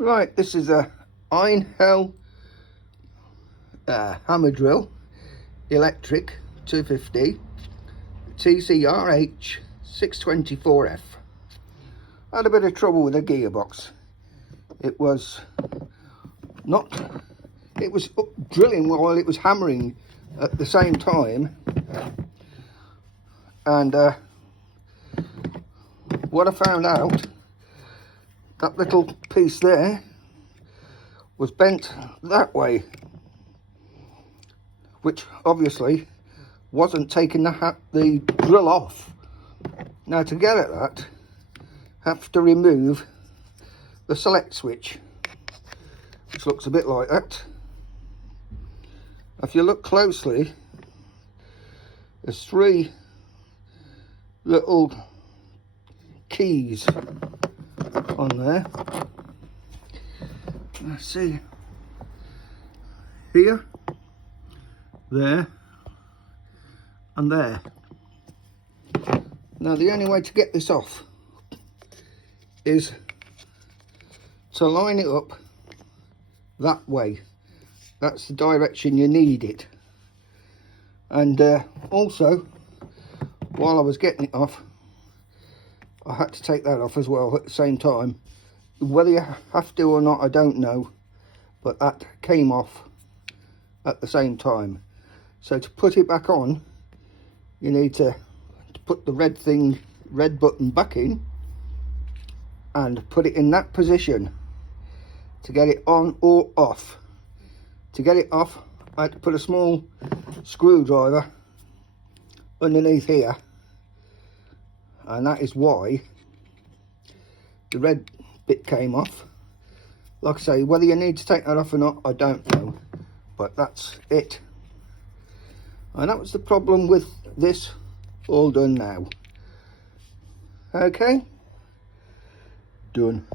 Right, this is a einhell hammer drill, electric, 250, TCRH 624F. I had a bit of trouble with the gearbox. It was drilling while it was hammering at the same time, and what I found out, that little piece there was bent that way, which obviously wasn't taking the drill off. Now to get at that, have to remove the select switch, which looks a bit like that. If you look closely, there's three little keys on there. Let's see, here, there, and there. Now the only way to get this off is to line it up that way. That's the direction you need it. And also, while I was getting it off, I had to take that off as well at the same time. Whether you have to or not, I don't know, but that came off at the same time. So to put it back on, you need to put the red button back in and put it in that position to get it on or off. To get it off, I had to put a small screwdriver underneath here, and that is why the red bit came off. Like I say, whether you need to take that off or not, I don't know, but that's it. And that was the problem with this, all done now. Okay, done.